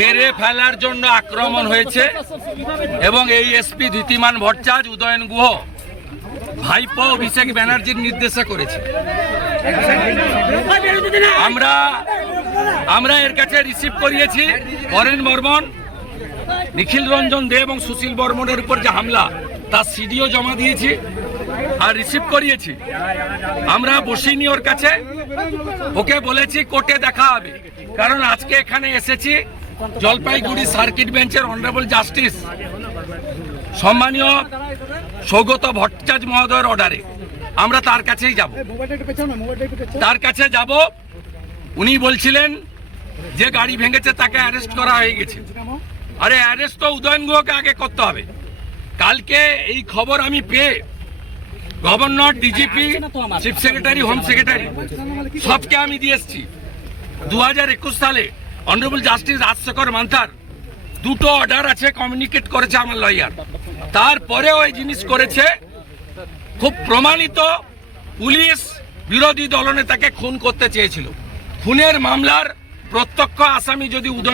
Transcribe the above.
মেরে ফেলার জন্য আক্রমণ হয়েছে এবং এই এসপি ধীতিমান ভট্টাচার্য, উদয়ন গুহ, ভাইপো অভিষেক ব্যানার্জির নির্দেশে করেছে। আমরা আমরা এর কাছে রিসিভ করিয়েছি হরেন বর্মন, নিখিল রঞ্জন দে এবং সুশীল বর্মনের উপর যে হামলা, তার সিডিও জমা দিয়েছি আর রিসিভ করিয়েছি। আমরা বসিনি ওর কাছে। ওকে বলেছি, কোর্টে দেখা হবে। কারণ আজকে এখানে এসেছি জলপাইগুড়ি সার্কিট বেঞ্চের অনারেবল জাস্টিস। সম্মানীয় সৌগত ভট্টাচার্য মহোদয়ের অর্ডারে আমরা তার কাছেই যাব। তার কাছে যাব। উনি বলছিলেন যে গাড়ি ভেঙেছে, তাকে অ্যারেস্ট করা হয়ে গেছে। আরে অ্যারেস্ট তো উদয়ন গুহকে আগে করতে হবে। কালকে এই খবর আমি পেয়ে governor DGP chief secretary home secretary সবকে আমি দিয়ে এসছি। দু হাজার একুশ সালে অনারেবল জাস্টিস রাজশেখর মান্থার দুটো অর্ডার আছে কমিউনিকেট করেছে আমার লয়ার তারপরে ওই জিনিস করেছে, খুব প্রমাণিত পুলিশ বিরোধী দলনেতাকে খুন করতে চেয়েছিল। খুনের মামলার প্রত্যক্ষ আসামি যদি উদয়